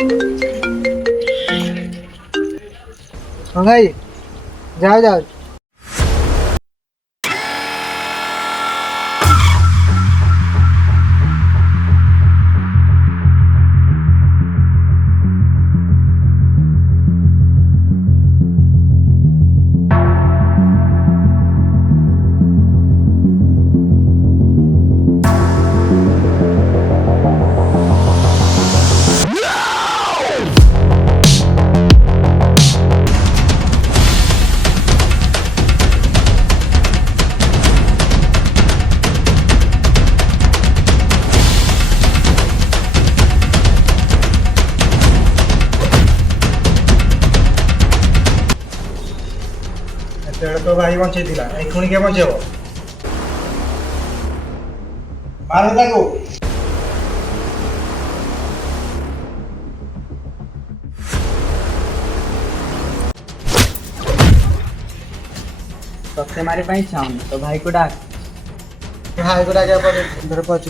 हाँ भाई, जाओ जाओ। ସେତେବେଳେ ତ ଭାଇ ବଞ୍ଚେଇଥିଲା, ଏଇ ପୁଣି କିଏ ବଞ୍ଚେଇବ? ମାର ତାକୁ। ତତେ ମାରି ପାଇଁ ଇଚ୍ଛା ହଉନି, ତ ଭାଇ କୁ ଡାକ। भाई को डाके पर पहुंच